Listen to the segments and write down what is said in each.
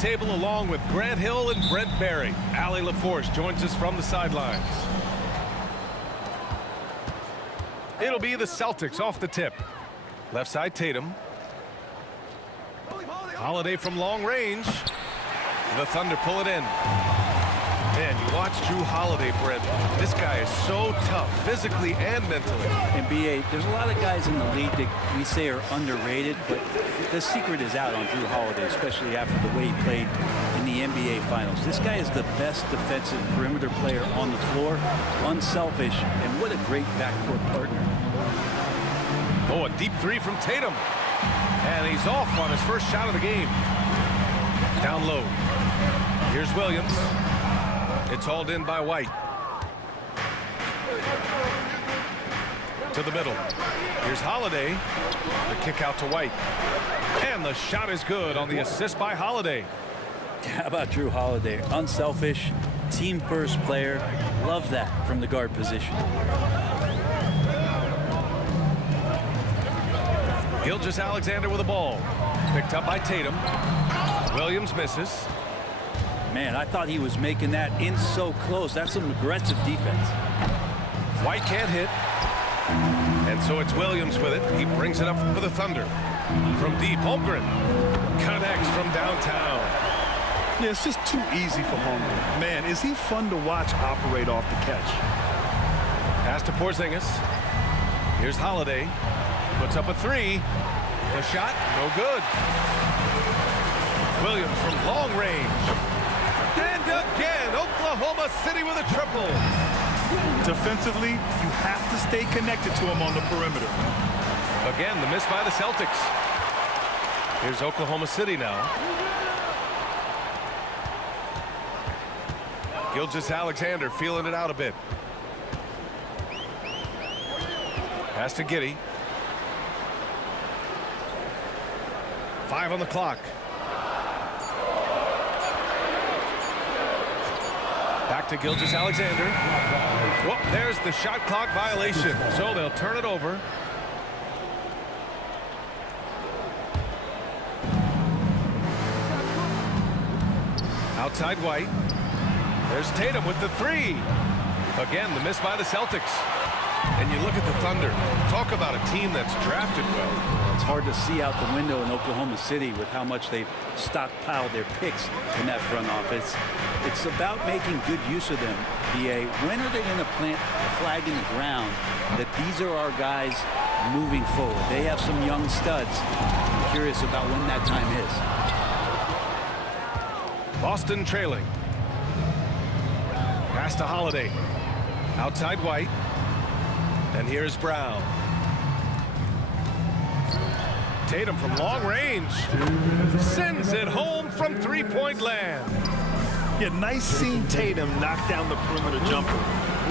table along with Grant Hill and Brent Barry. Allie LaForce joins us from the sidelines. It'll be the Celtics off the tip. Left side Tatum. Holiday from long range. The Thunder pull it in. Man, you watch Jrue Holiday, Brent. This guy is so tough, physically and mentally. And B.A., there's a lot of guys in the league that we say are underrated, but the secret is out on Jrue Holiday, especially after the way he played in the NBA Finals. This guy is the best defensive perimeter player on the floor, unselfish, and what a great backcourt partner. Oh, a deep three from Tatum. And he's off on his first shot of the game. Down low. Here's Williams. It's hauled in by White. To the middle. Here's Holiday. The kick out to White. And the shot is good on the assist by Holiday. How about Jrue Holiday? Unselfish, team-first player. Love that from the guard position. Gilgeous-Alexander with the ball. Picked up by Tatum. Williams misses. Man, I thought he was making that in so close. That's some aggressive defense. White can't hit. And so it's Williams with it. He brings it up for the Thunder. From deep, Holmgren connects from downtown. Yeah, it's just too easy for Holmgren. Man, is he fun to watch operate off the catch. Pass to Porzingis. Here's Holiday. Puts up a three. The shot, no good. Williams from long range. And again, Oklahoma City with a triple. Defensively, you have to stay connected to him on the perimeter. Again, the miss by the Celtics. Here's Oklahoma City now. Gilgeous-Alexander feeling it out a bit. Pass to Giddey. 5 on the clock. Back to Gilgeous-Alexander. Whoop, there's the shot clock violation. So they'll turn it over. Outside White. There's Tatum with the three. Again, the miss by the Celtics. And you look at the Thunder. Talk about a team that's drafted well. It's hard to see out the window in Oklahoma City with how much they've stockpiled their picks in that front office. It's about making good use of them, B.A. When are they going to plant a flag in the ground that these are our guys moving forward? They have some young studs. I'm curious about when that time is. Boston trailing. Pass to Holiday. Outside White. And here's Brown. Tatum from long range. Sends it home from three-point land. Yeah, nice seeing Tatum knock down the perimeter jumper.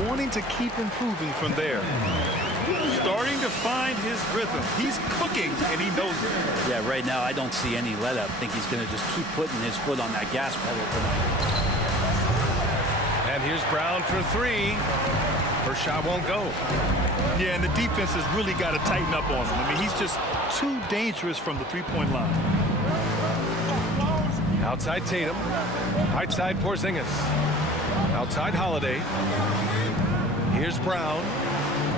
Wanting to keep improving from there. Starting to find his rhythm. He's cooking, and he knows it. Yeah, right now I don't see any let up. I think he's going to just keep putting his foot on that gas pedal tonight. And here's Brown for three. First shot won't go. Yeah, and the defense has really got to tighten up on him. I mean, he's just too dangerous from the three-point line. Outside Tatum. Right side Porzingis. Outside Holiday. Here's Brown.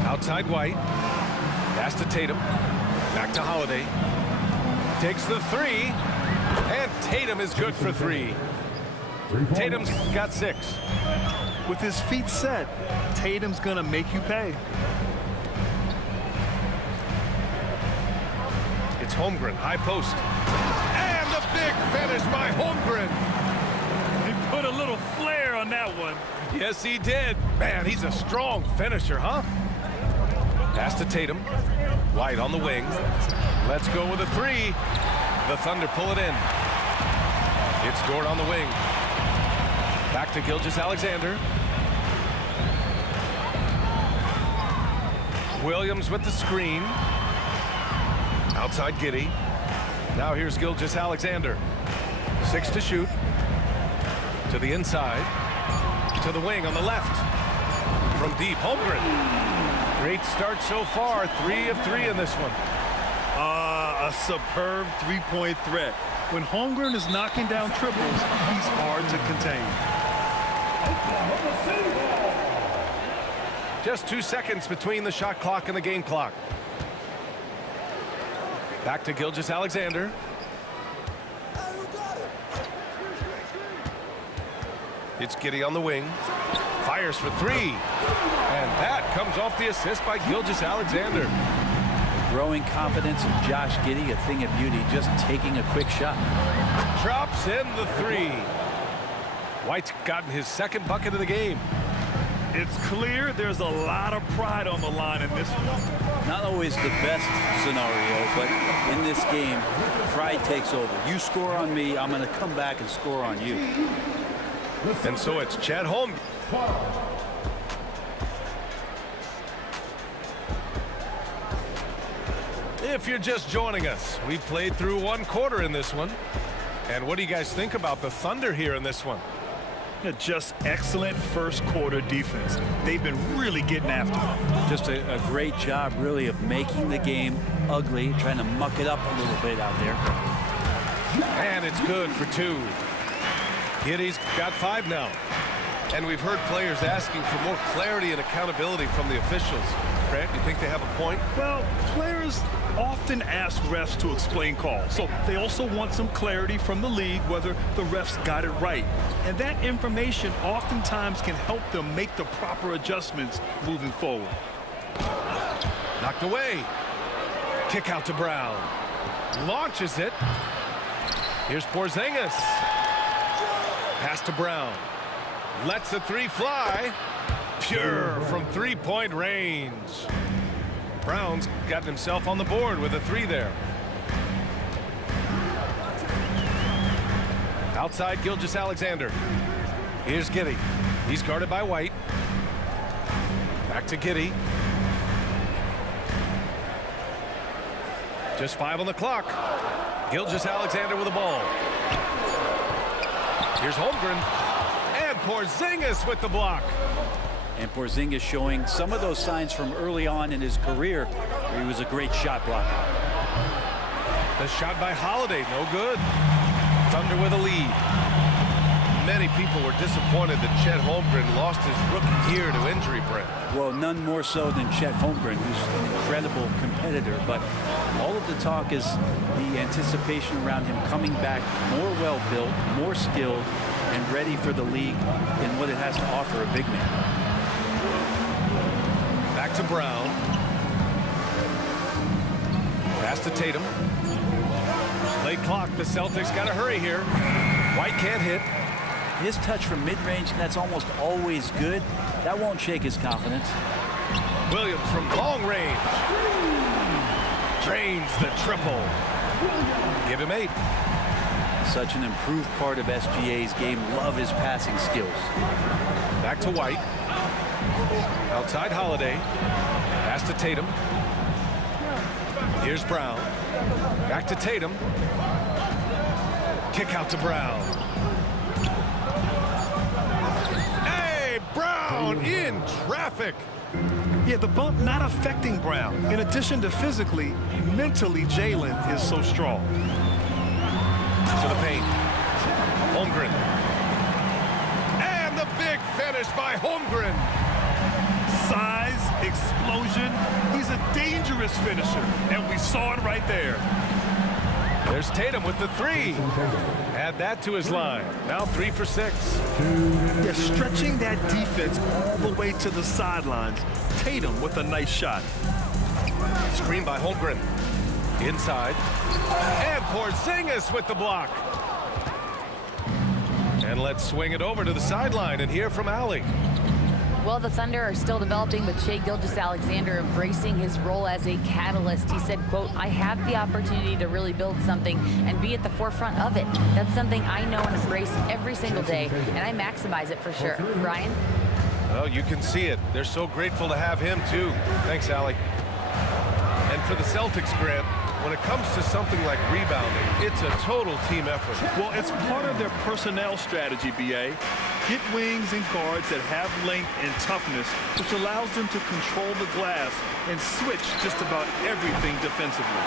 Outside White. Pass to Tatum. Back to Holiday. Takes the three. And Tatum is good for three. Tatum's got 6. With his feet set, Tatum's going to make you pay. It's Holmgren, high post. And the big finish by Holmgren. He put a little flair on that one. Yes, he did. Man, he's a strong finisher, huh? Pass to Tatum. White on the wing. Let's go with a three. The Thunder pull it in. It's Dort on the wing. Back to Gilgeous-Alexander. Williams with the screen. Outside Giddey. Now here's Gilgeous-Alexander. 6 to shoot. To the inside. To the wing on the left. From deep, Holmgren. Great start so far. 3 of 3 in this one. A superb three-point threat. When Holmgren is knocking down triples, he's hard to contain. Just 2 seconds between the shot clock and the game clock. Back to Gilgeous-Alexander. It's Giddey on the wing. Fires for three. And that comes off the assist by Gilgeous-Alexander. Growing confidence of Josh Giddey, a thing of beauty, just taking a quick shot. Drops in the three. White's gotten his second bucket of the game. It's clear there's a lot of pride on the line in this one. Not always the best scenario, but in this game, pride takes over. You score on me, I'm going to come back and score on you. And so it's Chet Holmgren. If you're just joining us, we played through one quarter in this one. And what do you guys think about the Thunder here in this one? Just excellent first quarter defense. They've been really getting after it. Just a great job, really, of making the game ugly, trying to muck it up a little bit out there. And it's good for two. Giddey's got 5 now. And we've heard players asking for more clarity and accountability from the officials. Grant, you think they have a point? Well, players often ask refs to explain calls, so they also want some clarity from the league whether the refs got it right. And that information oftentimes can help them make the proper adjustments moving forward. Knocked away. Kick out to Brown. Launches it. Here's Porzingis. Pass to Brown. Lets the three fly. Pure from three-point range. Brown's gotten himself on the board with a 3 there. Outside Gilgeous-Alexander. Here's Giddey. He's guarded by White. Back to Giddey. Just 5 on the clock. Gilgeous-Alexander with the ball. Here's Holmgren. And Porzingis with the block. And Porzingis showing some of those signs from early on in his career where he was a great shot blocker. The shot by Holiday, no good. Thunder with a lead. Many people were disappointed that Chet Holmgren lost his rookie year to injury, Brent. Well, none more so than Chet Holmgren, who's an incredible competitor. But all of the talk is the anticipation around him coming back more well-built, more skilled, and ready for the league in what it has to offer a big man. Back to Brown. Pass to Tatum. Late clock. The Celtics got to hurry here. White can't hit. His touch from mid-range, that's almost always good. That won't shake his confidence. Williams from long range. Drains the triple. Give him 8. Such an improved part of SGA's game. Love his passing skills. Back to White. Outside Holiday. Pass to Tatum. Here's Brown. Back to Tatum. Kick out to Brown. Hey, Brown in traffic. Yeah, the bump not affecting Brown. In addition to physically, mentally, Jalen is so strong. To the paint. Holmgren. And the big finish by Holmgren. Size, explosion. He's a dangerous finisher, and we saw it right there. There's Tatum with the 3. Add that to his line. Now 3 for 6. Yeah, stretching that defense all the way to the sidelines. Tatum with a nice shot. Screen by Holmgren. Inside. And Porzingis with the block. And let's swing it over to the sideline and hear from Allie. Well, the Thunder are still developing, but Shai Gilgeous-Alexander embracing his role as a catalyst. He said, quote, "I have the opportunity to really build something and be at the forefront of it. That's something I know and embrace every single day, and I maximize it for sure." Brian? Well, you can see it. They're so grateful to have him, too. Thanks, Allie. And for the Celtics, Grant, when it comes to something like rebounding, it's a total team effort. Well, it's part of their personnel strategy, B.A. Get wings and guards that have length and toughness, which allows them to control the glass and switch just about everything defensively.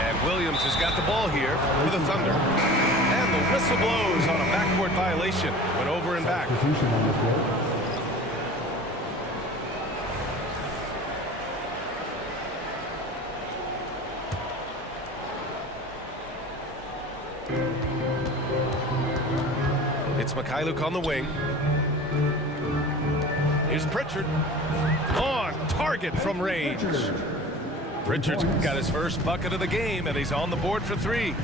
And Williams has got the ball here for the Thunder. And the whistle blows on a backcourt violation. Went over and back. It's Mikhailuk on the wing. Here's Pritchard. On target from range. Pritchard's got his first bucket of the game, and he's on the board for 3.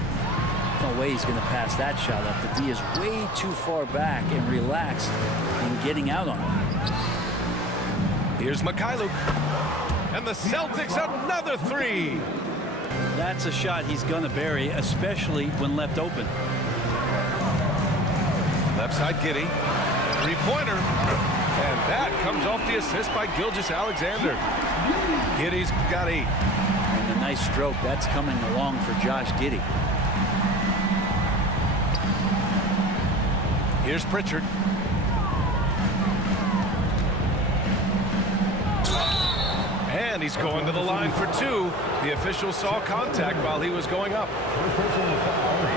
No way he's going to pass that shot up. The D is way too far back and relaxed in getting out on him. Here's Mikhailuk. And the Celtics another 3. That's a shot he's going to bury, especially when left open. Left side Giddey. 3-pointer. And that comes off the assist by Gilgeous-Alexander. Giddey's got 8. And a nice stroke. That's coming along for Josh Giddey. Here's Pritchard. And he's going to the line for 2. The official saw contact while he was going up.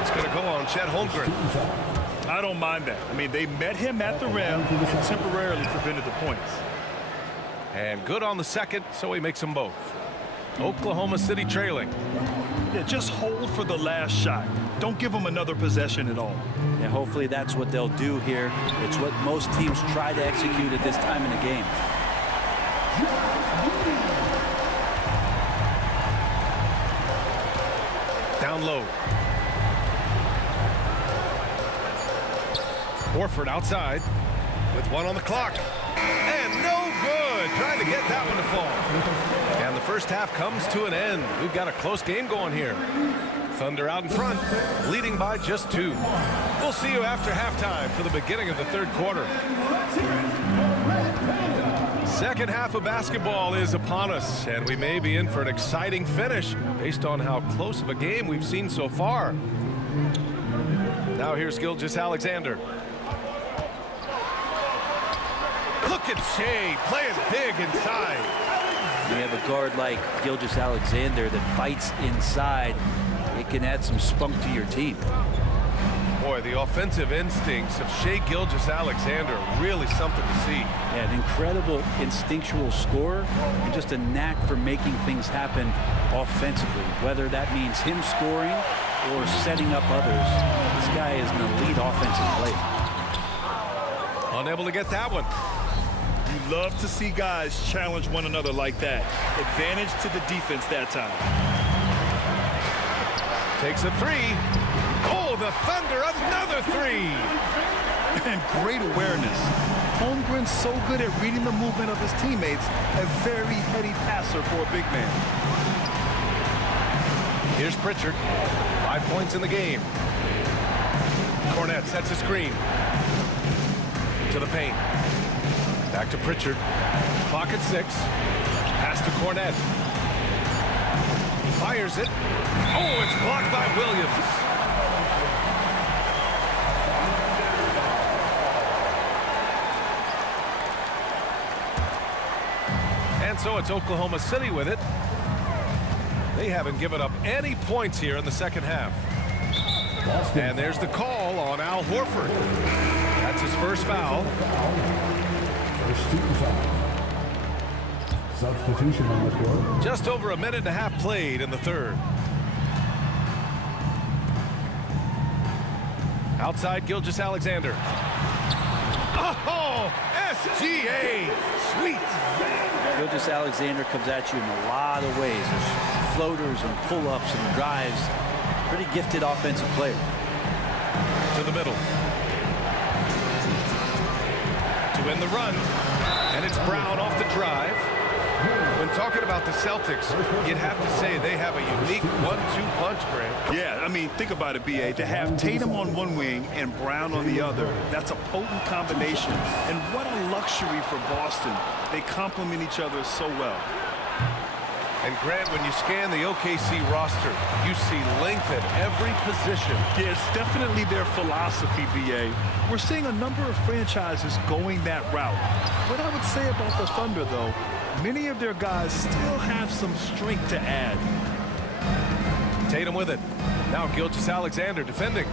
It's going to go on Chet Holmgren. I don't mind that. I mean, they met him at the rim and temporarily prevented the points. And good on the second, so he makes them both. Oklahoma City trailing. Yeah, just hold for the last shot. Don't give them another possession at all. And hopefully that's what they'll do here. It's what most teams try to execute at this time in the game. Down low. Horford outside with 1 on the clock. And no good. Trying to get that one to fall. And the first half comes to an end. We've got a close game going here. Thunder out in front, leading by just 2. We'll see you after halftime for the beginning of the third quarter. Second half of basketball is upon us, and we may be in for an exciting finish based on how close of a game we've seen so far. Now here's Gilgeous-Alexander. Look at Shea playing big inside. You have a guard like Gilgeous-Alexander that fights inside. It can add some spunk to your team. Boy, the offensive instincts of Shea Gilgeous-Alexander are really something to see. Yeah, an incredible instinctual scorer and just a knack for making things happen offensively, whether that means him scoring or setting up others. This guy is an elite offensive player. Unable to get that one. You love to see guys challenge one another like that. Advantage to the defense that time. Takes a 3. Oh, the Thunder, another 3. And great awareness. Holmgren's so good at reading the movement of his teammates. A very heady passer for a big man. Here's Pritchard. 5 points in the game. Cornette sets a screen. To the paint. Back to Pritchard. Clock at 6. Pass to Cornette. Fires it. Oh, it's blocked by Williams. And so it's Oklahoma City with it. They haven't given up any points here in the second half. And there's the call on Al Horford. That's his first foul. Substitution on the court. Just over a minute and a half played in the third. Outside Gilgeous-Alexander. Oh, SGA. Sweet. Gilgeous-Alexander comes at you in a lot of ways. There's floaters and pull-ups and drives. Pretty gifted offensive player. To the middle. To win the run. And it's Brown off the drive. When talking about the Celtics, you'd have to say they have a unique 1-2 punch, Grant. Yeah, I mean, think about it, B.A. To have Tatum on one wing and Brown on the other, that's a potent combination. And what a luxury for Boston. They complement each other so well. And Grant, when you scan the OKC roster, you see length at every position. Yeah, it's definitely their philosophy, B.A. We're seeing a number of franchises going that route. What I would say about the Thunder, though, many of their guys still have some strength to add. Tatum with it. Now Gilgeous-Alexander defending.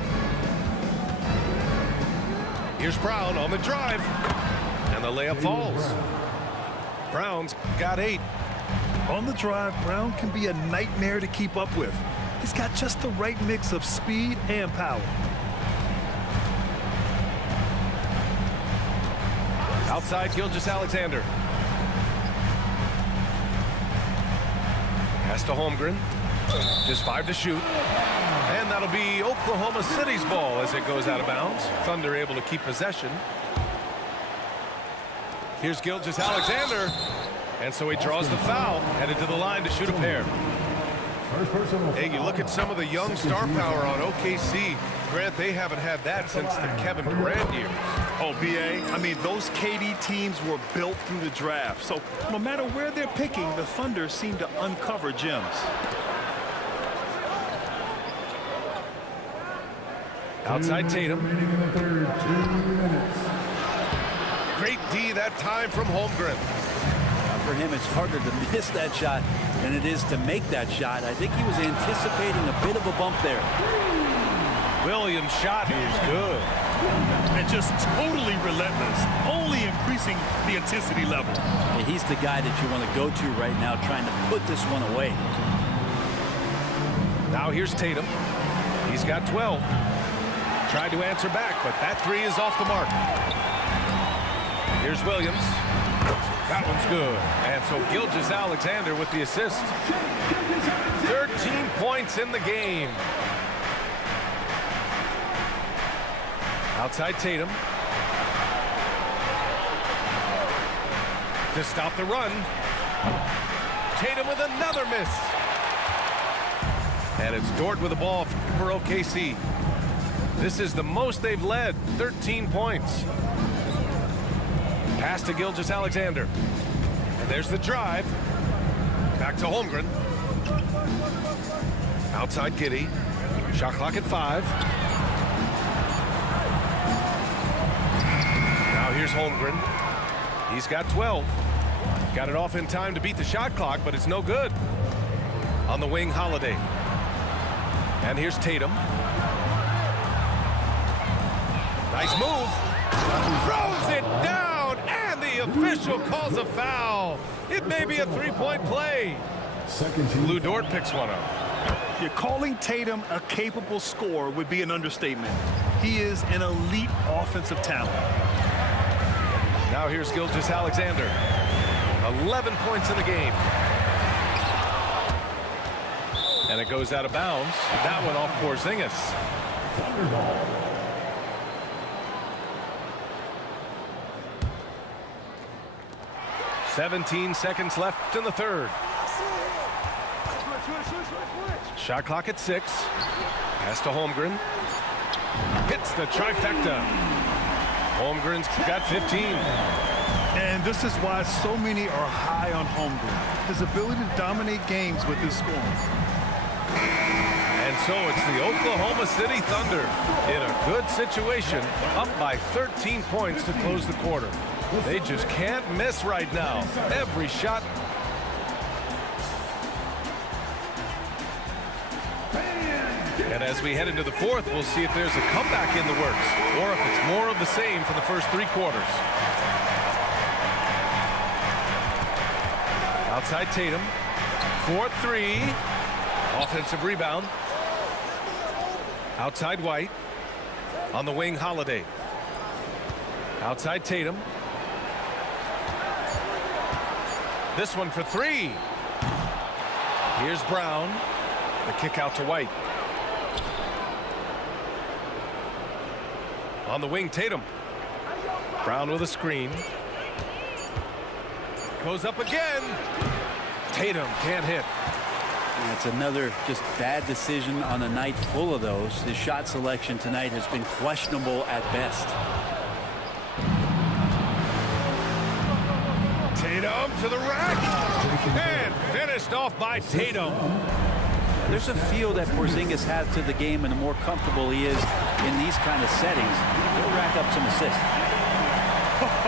Here's Brown on the drive. And the layup falls. Brown's got 8. On the drive, Brown can be a nightmare to keep up with. He's got just the right mix of speed and power. Outside Gilgeous-Alexander. Pass to Holmgren. Just 5 to shoot. And that'll be Oklahoma City's ball as it goes out of bounds. Thunder able to keep possession. Here's Gilgeous-Alexander. And so he draws the foul, headed to the line to shoot a pair. Hey, you look at some of the young star power on OKC. Grant, they haven't had that since the Kevin Durant years. Oh, B.A., I mean, those KD teams were built through the draft. So no matter where they're picking, the Thunder seem to uncover gems. Outside Tatum. 2 minutes. Great D that time from Holmgren. For him, it's harder to miss that shot than it is to make that shot. I think he was anticipating a bit of a bump there. Williams' shot is good. And just totally relentless, only increasing the intensity level. And he's the guy that you want to go to right now, trying to put this one away. Now here's Tatum. He's got 12. Tried to answer back, but that 3 is off the mark. Here's Williams. That one's good. And so Gilgeous-Alexander with the assist. 13 points in the game. Outside Tatum. To stop the run. Tatum with another miss. And it's Dort with the ball for OKC. This is the most they've led, 13 points. Pass to Gilgeous-Alexander. And there's the drive. Back to Holmgren. Outside Giddey. Shot clock at 5. Now here's Holmgren. He's got 12. Got it off in time to beat the shot clock, but it's no good. On the wing, Holiday. And here's Tatum. Nice move. Throws it down, and the official calls a foul. It may be a 3-point play. Lou Dort picks one up. You're calling Tatum a capable scorer would be an understatement. He is an elite offensive talent. Now here's Gilgeous-Alexander. 11 points in the game. And it goes out of bounds. That one off Porzingis. 17 seconds left in the third. Shot clock at 6. Pass to Holmgren. Hits the trifecta. Holmgren's got 15. And this is why so many are high on Holmgren. His ability to dominate games with his scoring. And so it's the Oklahoma City Thunder in a good situation, up by 13 points to close the quarter. They just can't miss right now. Every shot. And as we head into the fourth, we'll see if there's a comeback in the works or if it's more of the same for the first 3 quarters. Outside Tatum. 4-3. Offensive rebound. Outside White. On the wing, Holiday. Outside Tatum. This one for 3. Here's Brown. The kick out to White. On the wing, Tatum. Brown with a screen. Goes up again. Tatum can't hit. That's another just bad decision on a night full of those. His shot selection tonight has been questionable at best. Tatum to the rack. And finished off by Tatum. There's a feel that Porzingis has to the game, and the more comfortable he is in these kind of settings, he'll rack up some assists.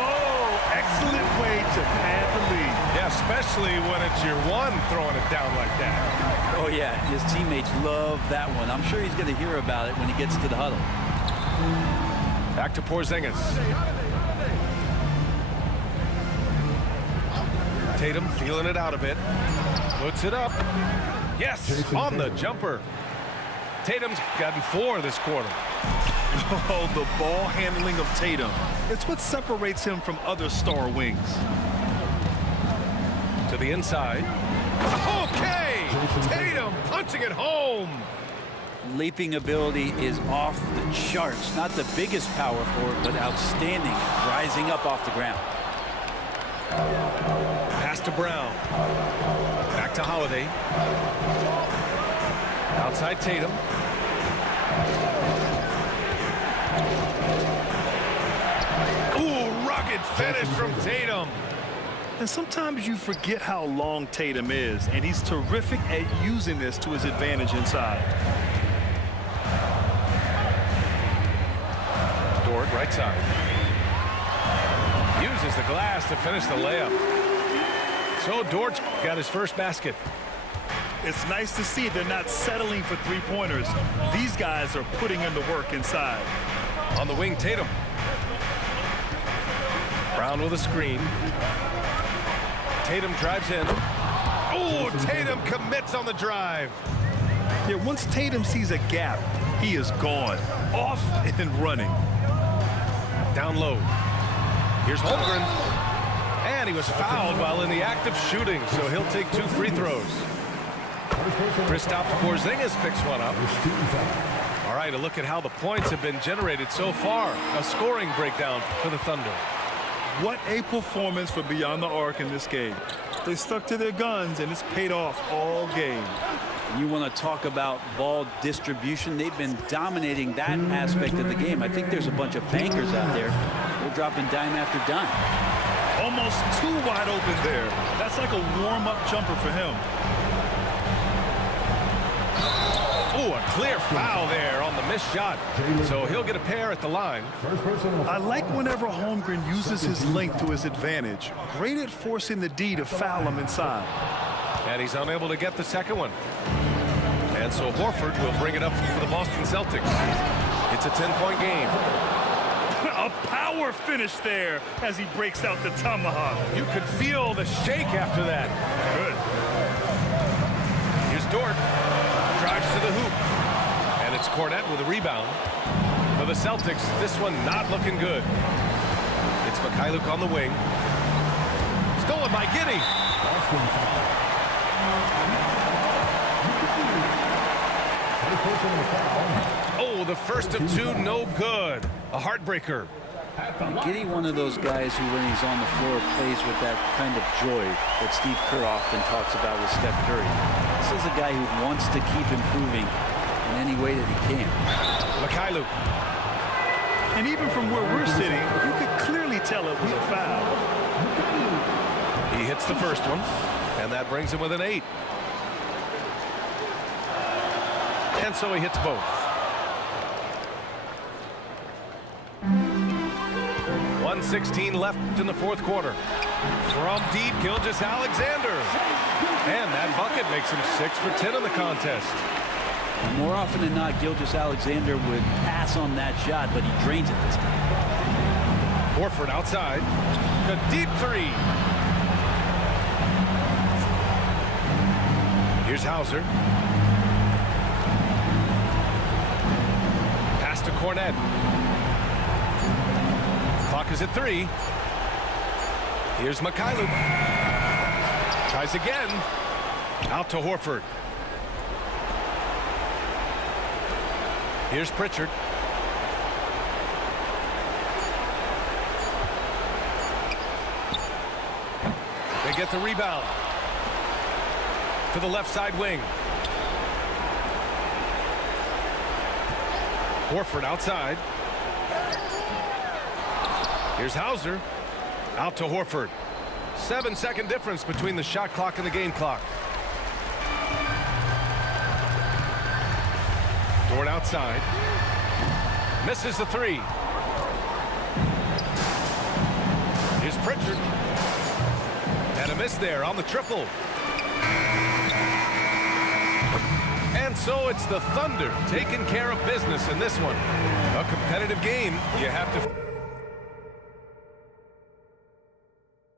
Oh, excellent way to pad the lead. Yeah, especially when it's your one throwing it down like that. Oh, yeah, his teammates love that one. I'm sure he's going to hear about it when he gets to the huddle. Back to Porzingis. Tatum feeling it out a bit. Puts it up. Yes, on the jumper. Tatum's gotten 4 this quarter. Oh, the ball handling of Tatum. It's what separates him from other star wings. To the inside. Okay! Tatum punching it home. Leaping ability is off the charts. Not the biggest power forward, but outstanding, rising up off the ground. Pass to Brown. Back to Holiday. Outside Tatum. Ooh, rugged finish from Tatum. And sometimes you forget how long Tatum is, and he's terrific at using this to his advantage inside. Dort, right side. Uses the glass to finish the layup. So Dort got his first basket. It's nice to see they're not settling for three-pointers. These guys are putting in the work inside. On the wing, Tatum. Brown with a screen. Tatum drives in. Oh, Tatum commits on the drive. Yeah, once Tatum sees a gap, he is gone. Off and running. Down low. Here's Holmgren. And he was fouled while in the act of shooting, so he'll take 2 free throws. Kristaps Porzingis picks one up. All right, a look at how the points have been generated so far. A scoring breakdown for the Thunder. What a performance for Beyond the Arc in this game. They stuck to their guns, and it's paid off all game. You want to talk about ball distribution. They've been dominating that aspect of the game. I think there's a bunch of bankers out there. They're dropping dime after dime. Almost too wide open there. That's like a warm-up jumper for him. Oh, a clear foul there on the missed shot. So he'll get a pair at the line. I like whenever Holmgren uses his length to his advantage. Great at forcing the D to foul him inside. And he's unable to get the second one. And so Horford will bring it up for the Boston Celtics. It's a 10-point game. A power finish there as he breaks out the tomahawk. You could feel the shake after that. Good. Here's Dort. Drives to the hoop. And it's Cornette with a rebound. For the Celtics, this one not looking good. It's Mikhailuk on the wing. Stolen by Giddey. Oh, the first of 2, no good. A heartbreaker. Giddey, one of those guys who, when he's on the floor, plays with that kind of joy that Steve Kerr often talks about with Steph Curry. This is a guy who wants to keep improving in any way that he can. Mikhailuk. And even from where we're sitting, you could clearly tell it was a foul. He hits the first one, and that brings him with an 8. And so he hits both. 1:16 left in the fourth quarter. From deep, Gilgeous-Alexander. And that bucket makes him 6 for 10 in the contest. More often than not, Gilgeous-Alexander would pass on that shot, but he drains it this time. Horford outside. A deep 3. Here's Hauser. Pass to Cornette. Clock is at 3. Here's Mikhailuk. Tries again. Out to Horford. Here's Pritchard. They get the rebound. To the left side wing. Horford outside. Here's Hauser. Out to Horford. 7-second difference between the shot clock and the game clock. Dort outside. Misses the 3. Here's Pritchard. And a miss there on the triple. And so it's the Thunder taking care of business in this one. A competitive game. You have to...